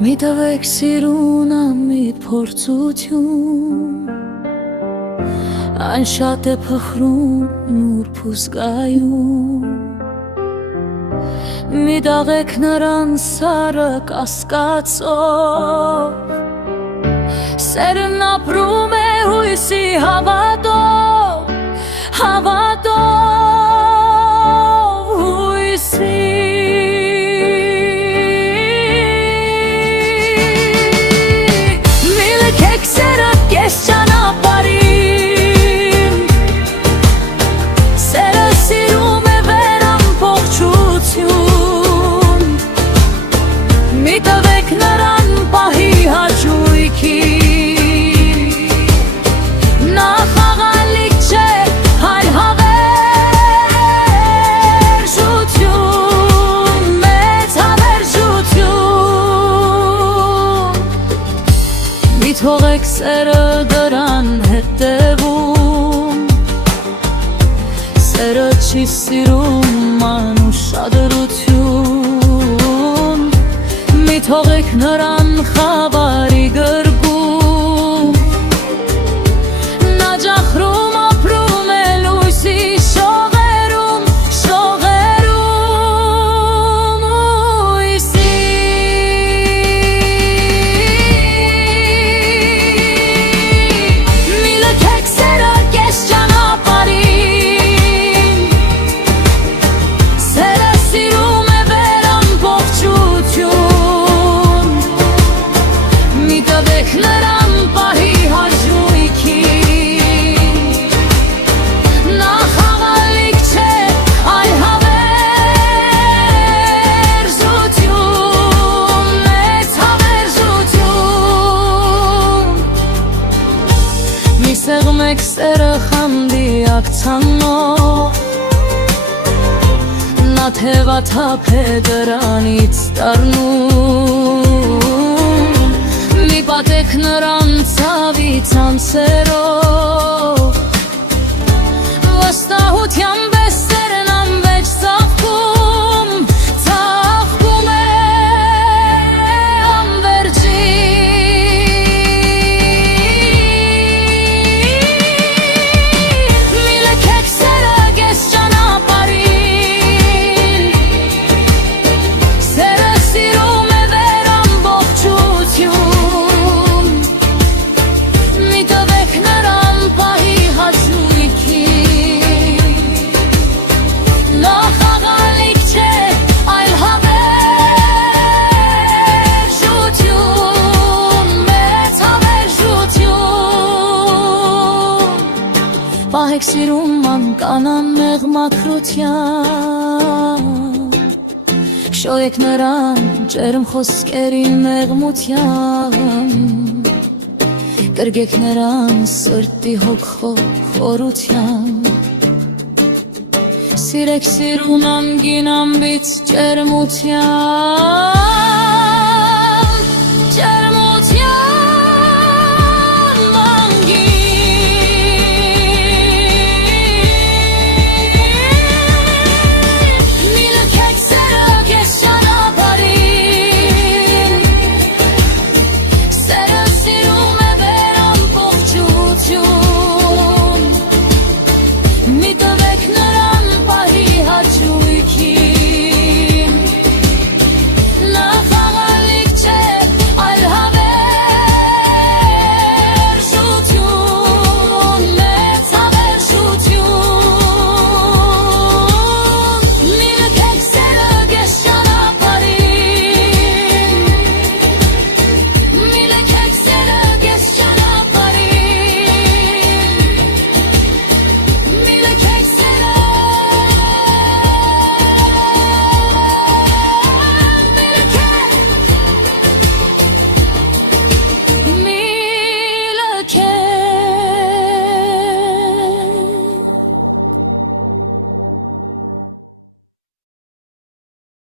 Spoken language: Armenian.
Մի տվեք սիրունամ մի փորձություն, այն շատ է փխրում նուրբ ու զգայուն, մի դաղեք նրան սառը կասկածով, սերն ապրում է հույսի հավատով, հավատով հույսի։ Մի լքեք սերը կես ճանապարհին, սերը սիրում է վեր ամբողջություն, մի տվեք նրան պահի հաճույքի, թողեք սերը դրան հետևում, սերը չի սիրում անուշադրություն, մի թողեք նրան խավարի գրկում, նա ջախրում ապրում է լույսի շողերում, շողերում հույսի։ Սեղմեք սերը խանդի ակցանով, նա թևաթափ է դրանից դառնում, մի պատեք նրան ցավի ցանցերով, վստահությամբ է սերն անվեճ ծաղկում, ծաղկում է անվերջի։ Պահեք սիրում անկանան մեղմակրությամբ, շոյեք նրան ջերմ խոսքերի մեղմությամբ, կրգեք նրան սրտի հոգով խորությամբ, սիրեք սիրուն անգին ամբից ջերմությամբ։